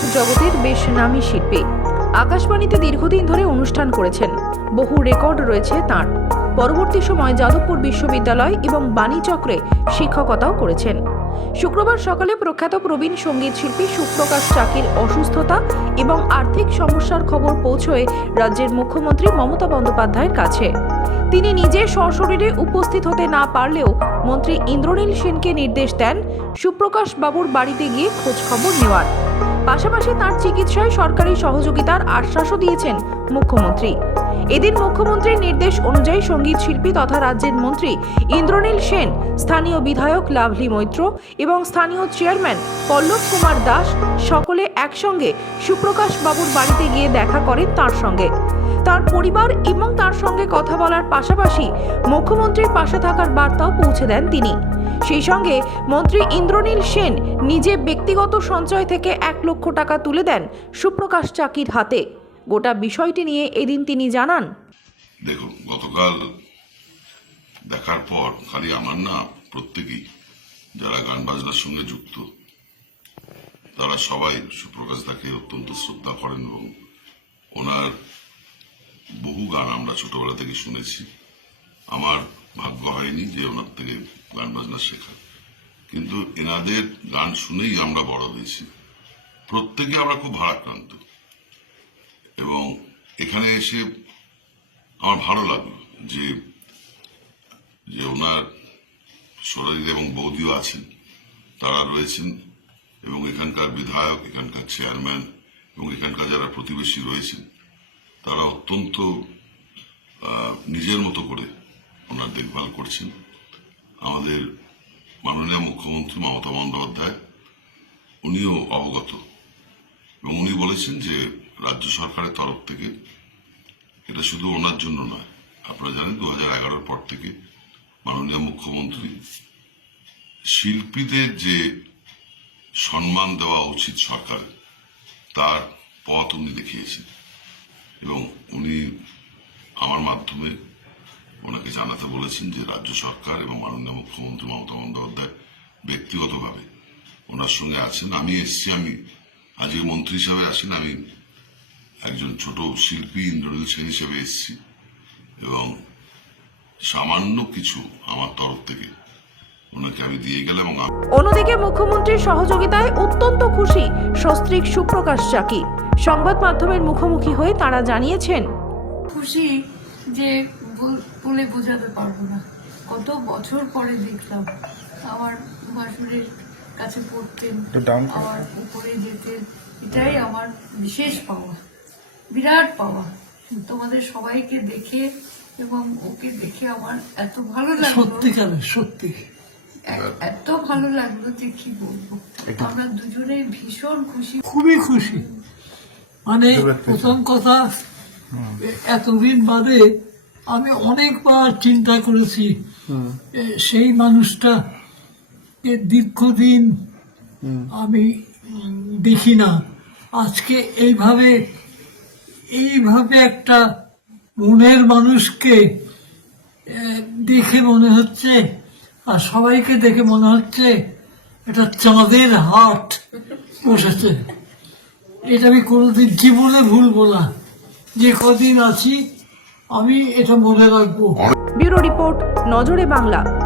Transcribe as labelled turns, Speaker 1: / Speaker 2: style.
Speaker 1: জগতের বেশ নামী শিল্পী। আকাশবাণীতে দীর্ঘদিন ধরে অনুষ্ঠান করেছেন। বহু রেকর্ড রয়েছে তাঁর। পরবর্তী সময় যাদবপুর বিশ্ববিদ্যালয় এবং বাণীচক্রে শিক্ষকতাও করেছেন। শুক্রবার সকালে প্রখ্যাত প্রবীণ সংগীত শিল্পী সুপ্রকাশ চাকির অসুস্থতা এবং আর্থিক সমস্যার খবর পৌঁছয় রাজ্যের মুখ্যমন্ত্রী মমতা বন্দ্যোপাধ্যায়ের কাছে। তিনি নিজে সশরীরে উপস্থিত হতে না পারলেও মন্ত্রী ইন্দ্রনীল সেনকে নির্দেশ দেন সুপ্রকাশ বাবুর বাড়িতে গিয়ে খোঁজখবর নেওয়ার। পাশাপাশি তার চিকিৎসায় সরকারি সহযোগিতার আশ্বাসও দিয়েছেন মুখ্যমন্ত্রী। এদিন মুখ্যমন্ত্রীর নির্দেশ অনুযায়ী সংগীত শিল্পী তথা রাজ্যের মন্ত্রী ইন্দ্রনীল সেন, স্থানীয় বিধায়ক লাভলি মৈত্র এবং স্থানীয় চেয়ারম্যান পল্লব কুমার দাস সকলে একসঙ্গে সুপ্রকাশ বাবুর বাড়িতে গিয়ে দেখা করেন তার সঙ্গে। তার পরিবার এবং তার সঙ্গে কথা বলার পাশাপাশি মুখ্যমন্ত্রীর পাশে থাকার বার্তাও পৌঁছে দেন তিনি। সেই সঙ্গে মন্ত্রী ইন্দ্রনীল সেন নিজে ব্যক্তিগত সঞ্চয় থেকে এক লক্ষ টাকা তুলে দেন সুপ্রকাশ চাকির হাতে। গোটা বিষয়টি নিয়ে এদিন তিনি জানান,
Speaker 2: দেখুন, গতকাল দেখার পর খালি আমার না, প্রত্যেকেই যারা গান বাজনার সঙ্গে যুক্ত, তারা সবাই সুপ্রকাশ দাকে অত্যন্ত শ্রদ্ধা করেন এবং ওনার বহু গান আমরা ছোটবেলা থেকে শুনেছি। আমার ভাগ্য হয়নি যে ওনার থেকে গান বাজনা শেখা। কিন্তু এনাদের গান শুনেই আমরা বড় হয়েছি। প্রত্যেকে আমরা খুব ভারাক্রান্ত। এবং এখানে এসে আমার ভালো লাগল যে যে ওনার শরীর এবং বৌদিও আছেন, তারা রয়েছেন এবং এখানকার বিধায়ক, এখানকার চেয়ারম্যান এবং এখানকার যারা প্রতিবেশী রয়েছেন তারা অত্যন্ত নিজের মতো করে ওনার দেখভাল করছেন। আমাদের মাননীয় মুখ্যমন্ত্রী মমতা বন্দ্যোপাধ্যায়, উনিও অবগত। এবং উনি বলেছেন যে, রাজ্য সরকারের তরফ থেকে এটা শুধু ওনার জন্য নয়, আপনারা জানেন দু হাজার পর থেকে মাননীয় মুখ্যমন্ত্রী শিল্পীদের যে সম্মান দেওয়া উচিত সরকার, তার পথ উনি দেখিয়েছেন। এবং উনি আমার মাধ্যমে ওনাকে জানাতে বলেছেন যে রাজ্য সরকার এবং মাননীয় মুখ্যমন্ত্রী মমতা বন্দ্যোপাধ্যায় ব্যক্তিগতভাবে ওনার সঙ্গে আছেন। আমি এসছি, আমি আজকে মন্ত্রী হিসাবে আসেন আমি একজন ছোট শিল্পী ইন্দ্রনীল সেন হিসেবে এসেছি এবং সামান্য কিছু আমার তরফ থেকে ওনাকে আমি দিয়ে গেলাম এবং
Speaker 1: অন্যদিকে মুখ্যমন্ত্রীর সহযোগিতায় অত্যন্ত খুশি সস্ত্রীক সুপ্রকাশ চাকি। সংবাদ মাধ্যমের মুখোমুখি হয়ে তারা জানিয়েছেন
Speaker 3: খুশি যে বলে বোঝাতে পারব না। কত বছর পরে দেখলাম আমার ভাসুরের কাছে পড়তেন আমার উপরে যেতেন। এটাই আমার বিশেষ পাওয়া বিরাট পাওয়া। তোমাদের সবাইকে দেখে এবং ওকে দেখে আমার এত ভালো লাগল।
Speaker 4: সত্যি
Speaker 3: এত ভালো লাগল যে কি বলব? আমরা দুজনে ভীষণ খুশি।
Speaker 4: খুবই খুশি। মানে প্রথম কথা এতদিন বাদে আমি অনেকবার চিন্তা করেছি সেই মানুষটা দীর্ঘদিন আমি দেখি না। আজকে এইভাবে এইভাবে একটা মনের মানুষকে দেখে মনে হচ্ছে আর সবাইকে দেখে মনে হচ্ছে এটা চাঁদের হাট বসেছে। এটা আমি কোনোদিন জীবনে ভুলবো না। যে কদিন আছি, আমি এটা মনে রাখব।
Speaker 1: ব্যুরো রিপোর্ট, নজরে বাংলা।